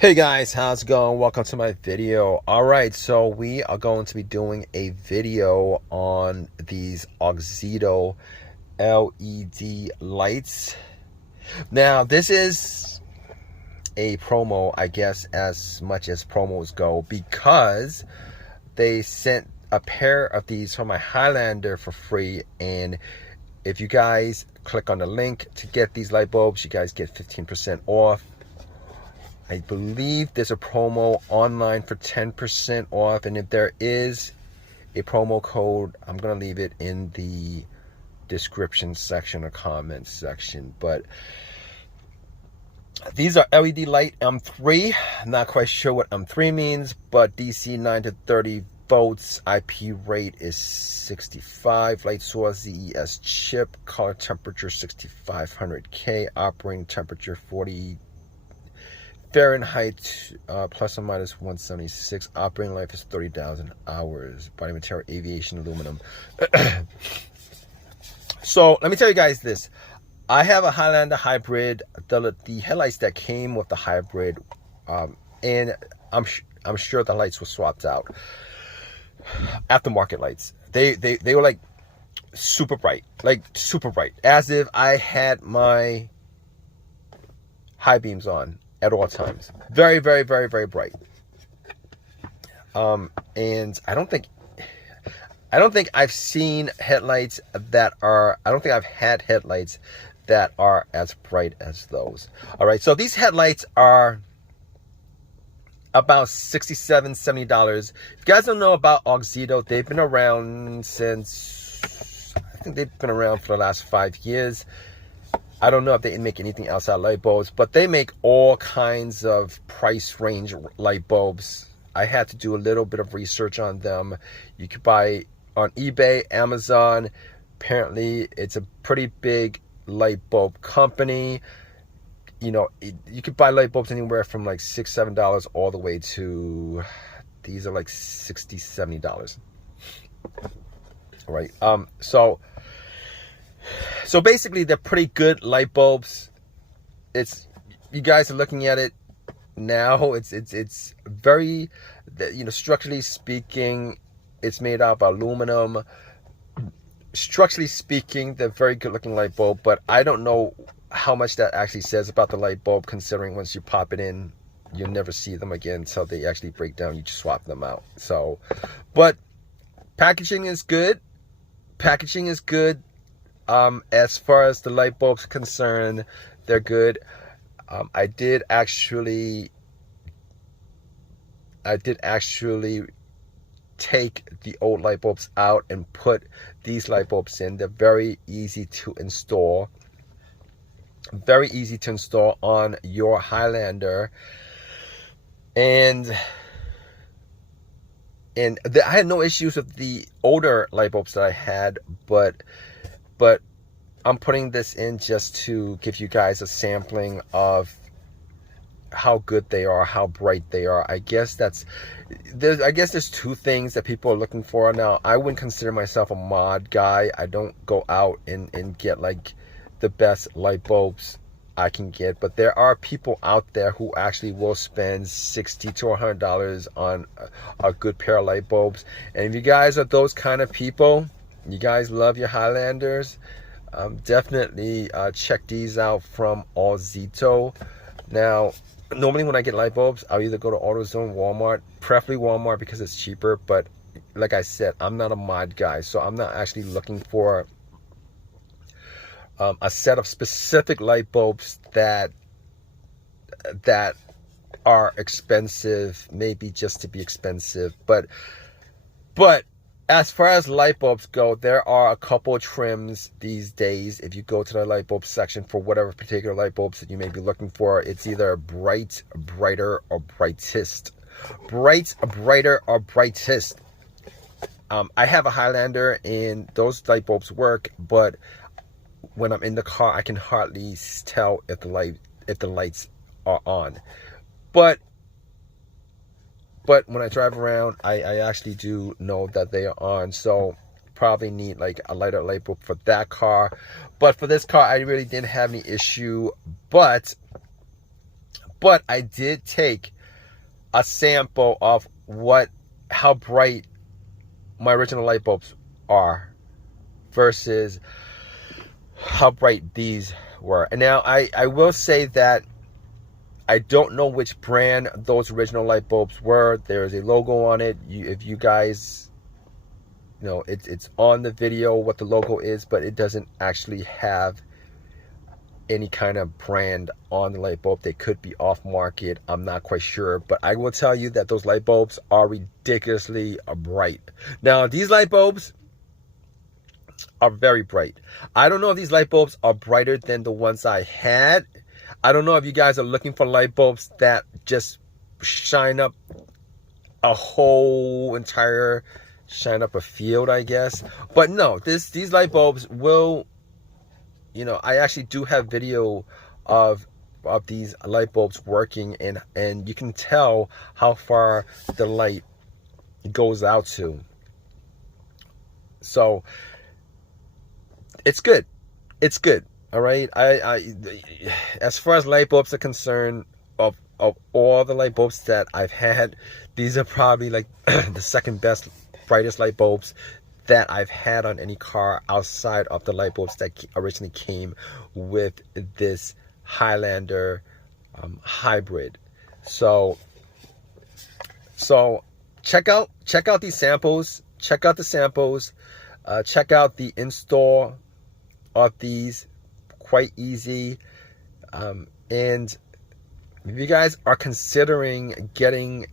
Hey guys, how's it going? Welcome to my video. Alright, so we are going to be doing a video on these Auxito LED lights. Now, this is a promo, I guess, as much as promos go, because they sent a pair of these for my Highlander for free, and if you guys click on the link to get these light bulbs, you guys get 15% off. I believe there's a promo online for 10% off, and if there is a promo code, I'm going to leave it in the description section or comments section. But these are LED light M3. I'm not quite sure what M3 means, but DC 9 to 30 volts, IP rate is 65, light source ZES chip, color temperature 6500K, operating temperature 40 Fahrenheit, plus or minus 176. Operating life is 30,000 hours. Body material, aviation, aluminum. So let me tell you guys this. I have a Highlander hybrid. The headlights that came with the hybrid, and I'm sure the lights were swapped out. Aftermarket lights. They were like super bright, as if I had my high beams on at all times. Very, very, very, very bright. And I don't think I've seen headlights that are, I don't think I've had headlights that are as bright as those. All right, so these headlights are about $67, $70. If you guys don't know about Auxito, they've been around since, I think they've been around for the last 5 years. I don't know if they make anything outside light bulbs, but they make all kinds of price range light bulbs. I had to do a little bit of research on them. You could buy on eBay, Amazon. Apparently, it's a pretty big light bulb company. You know, you could buy light bulbs anywhere from like $6, $7 all the way to, these are like $60, $70. All right. So basically, they're pretty good light bulbs. It's, you guys are looking at it now. It's very, you know, structurally speaking, it's made out of aluminum. Structurally speaking, they're very good looking light bulb, but I don't know how much that actually says about the light bulb, considering once you pop it in, you'll never see them again until they actually break down. You just swap them out. So, but packaging is good. Packaging is good. As far as the light bulbs concerned, they're good. I did actually take the old light bulbs out and put these light bulbs in. They're very easy to install. Very easy to install on your Highlander. And I had no issues with the older light bulbs that I had, but I'm putting this in just to give you guys a sampling of how good they are, how bright they are. I guess there's two things that people are looking for. Now, I wouldn't consider myself a mod guy. I don't go out and get like the best light bulbs I can get, but there are people out there who actually will spend $60 to $100 on a good pair of light bulbs. And if you guys are those kind of people, you guys love your Highlanders, definitely check these out from Auxito. Now, normally when I get light bulbs, I'll either go to AutoZone, Walmart, preferably Walmart because it's cheaper. But like I said, I'm not a mod guy, so I'm not actually looking for a set of specific light bulbs that are expensive, maybe just to be expensive. But as far as light bulbs go, there are a couple of trims these days. If you go to the light bulb section for whatever particular light bulbs that you may be looking for, it's either bright, brighter, or brightest. Bright, brighter, or brightest. I have a Highlander and those light bulbs work, but when I'm in the car, I can hardly tell if the lights are on. But when I drive around, I actually do know that they are on. So probably need like a lighter light bulb for that car. But for this car, I really didn't have any issue. But But I did take a sample of how bright my original light bulbs are versus how bright these were. And now I will say that I don't know which brand those original light bulbs were. There's a logo on it. If you guys, it's on the video what the logo is, but it doesn't actually have any kind of brand on the light bulb. They could be off market. I'm not quite sure, but I will tell you that those light bulbs are ridiculously bright. Now, these light bulbs are very bright. I don't know if these light bulbs are brighter than the ones I had. I don't know if you guys are looking for light bulbs that just shine up a field, I guess. But no, these light bulbs will, I actually do have video of these light bulbs working, and you can tell how far the light goes out to. So it's good. It's good. All right. I as far as light bulbs are concerned, of all the light bulbs that I've had, these are probably like the second best, brightest light bulbs that I've had on any car outside of the light bulbs that originally came with this Highlander hybrid. So check out these samples. Check out the samples. Check out the install of these. Quite easy. And if you guys are considering getting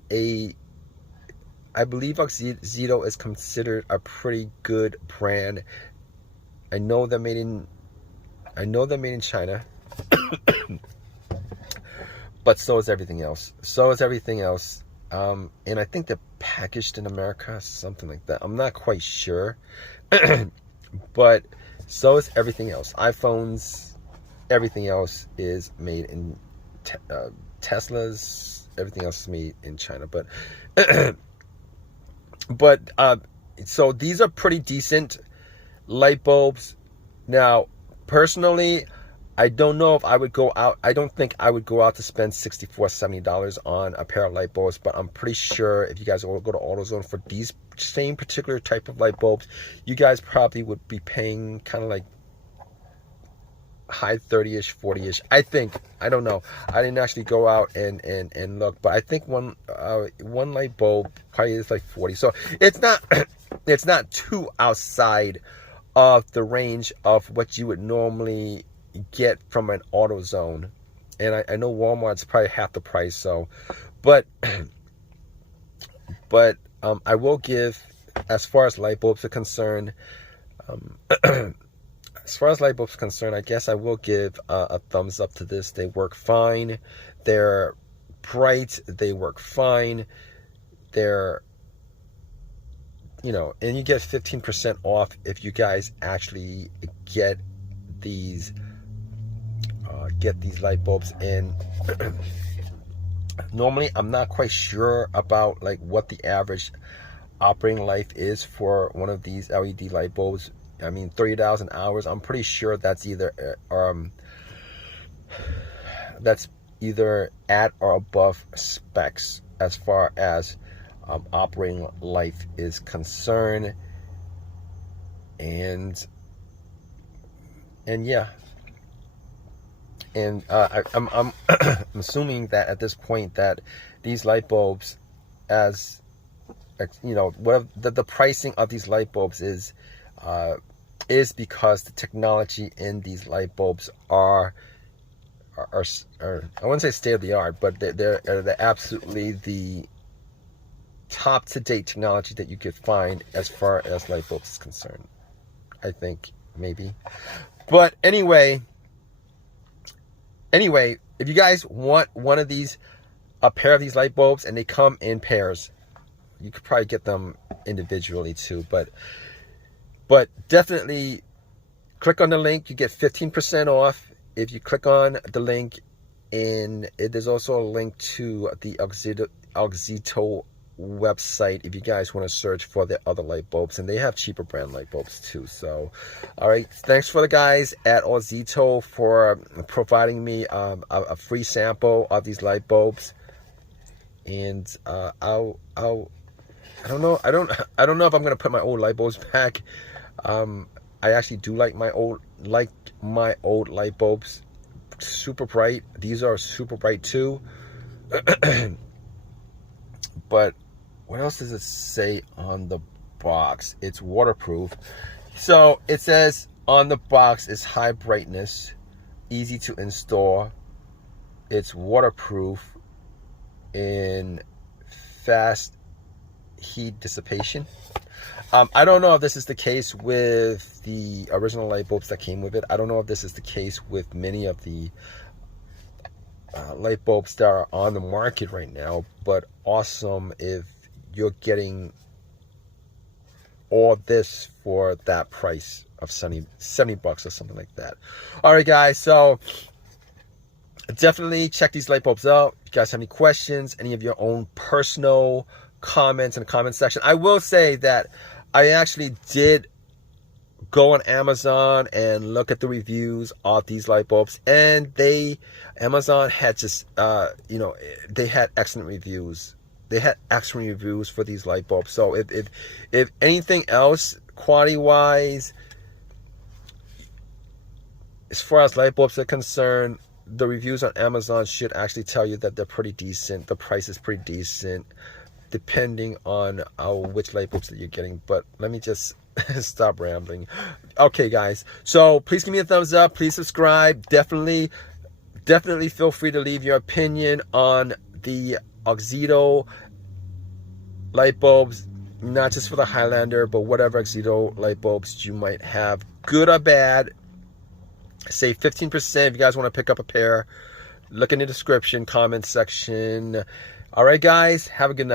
I believe Auxito is considered a pretty good brand. I know they're made in China. But so is everything else. And I think they're packaged in America, something like that. I'm not quite sure. But so is everything else. iPhones, everything else is made in Teslas. Everything else is made in China. But so these are pretty decent light bulbs. Now, personally, I don't know if I would go out. I don't think I would go out to spend $64, $70 on a pair of light bulbs. But I'm pretty sure if you guys will go to AutoZone for these same particular type of light bulbs, you guys probably would be paying kind of like high 30-ish, 40-ish. I think. I don't know. I didn't actually go out and look, but I think one light bulb probably is like 40. So it's not too outside of the range of what you would normally get from an AutoZone. And I know Walmart's probably half the price. So, but I will give, as far as light bulbs are concerned, I guess I will give a thumbs up to this. They work fine. They're bright. They work fine. They're, and you get 15% off if you guys actually get these light bulbs in. Normally, I'm not quite sure about like what the average operating life is for one of these LED light bulbs. I mean, 30,000 hours. I'm pretty sure that's either at or above specs as far as operating life is concerned. And yeah. And I'm assuming that at this point that these light bulbs, as what the pricing of these light bulbs is because the technology in these light bulbs are I wouldn't say state of the art, but they're absolutely the top to date technology that you could find as far as light bulbs is concerned. I think maybe, but anyway, if you guys want a pair of these light bulbs, and they come in pairs, you could probably get them individually too, but definitely click on the link. You get 15% off if you click on the link. And there's also a link to the Auxito website if you guys want to search for the other light bulbs, and they have cheaper brand light bulbs too. So all right, thanks for the guys at Auxito for providing me a free sample of these light bulbs. And I don't know if I'm gonna put my old light bulbs back. I actually do like my old light bulbs, super bright. These are super bright too. But what else does it say on the box? It's waterproof. So it says on the box is high brightness, easy to install. It's waterproof in fast heat dissipation. I don't know if this is the case with the original light bulbs that came with it. I don't know if this is the case with many of the light bulbs that are on the market right now, but awesome if you're getting all this for that price of 70 bucks or something like that. All right, guys, so definitely check these light bulbs out. If you guys have any questions, any of your own personal comments in the comment section. I will say that I actually did go on Amazon and look at the reviews of these light bulbs, and Amazon had just they had excellent reviews. They had excellent reviews for these light bulbs. So if anything else, quality wise, as far as light bulbs are concerned, the reviews on Amazon should actually tell you that they're pretty decent. The price is pretty decent, depending on which light bulbs that you're getting. But let me just stop rambling. Okay, guys, so please give me a thumbs up, please subscribe. Definitely feel free to leave your opinion on the Auxito light bulbs, not just for the Highlander, but whatever Auxito light bulbs you might have, good or bad. Save 15% if you guys want to pick up a pair. Look in the description, comment section. All right, guys, have a good night.